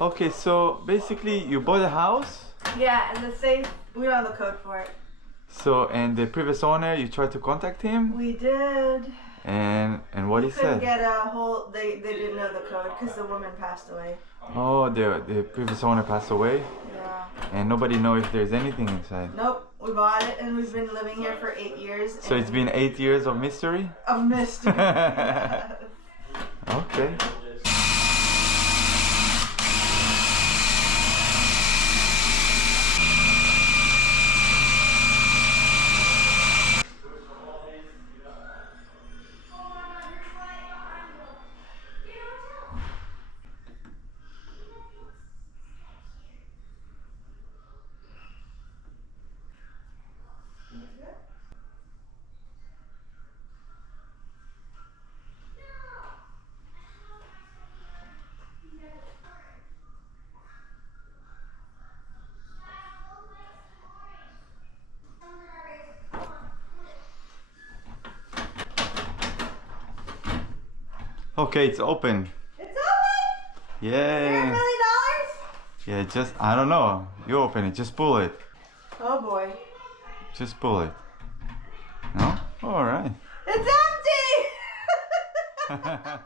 Okay, so basically you bought a house. Yeah, and the safe, we don't have the code for it. So, and the previous owner, you tried to contact him, We did. and what he Couldn't said? get a whole, they didn't know the code because the woman passed away. Oh, the previous owner passed away, Yeah. and nobody knows if there's anything inside. Nope, we bought it and we've been living here for 8 years. So it's been 8 years of mystery. Of mystery. Okay. Okay, it's open. It's open! Yay! $1 million? Yeah, just, I don't know. You open it, just pull it. Oh boy. Just pull it. No? Alright. It's empty!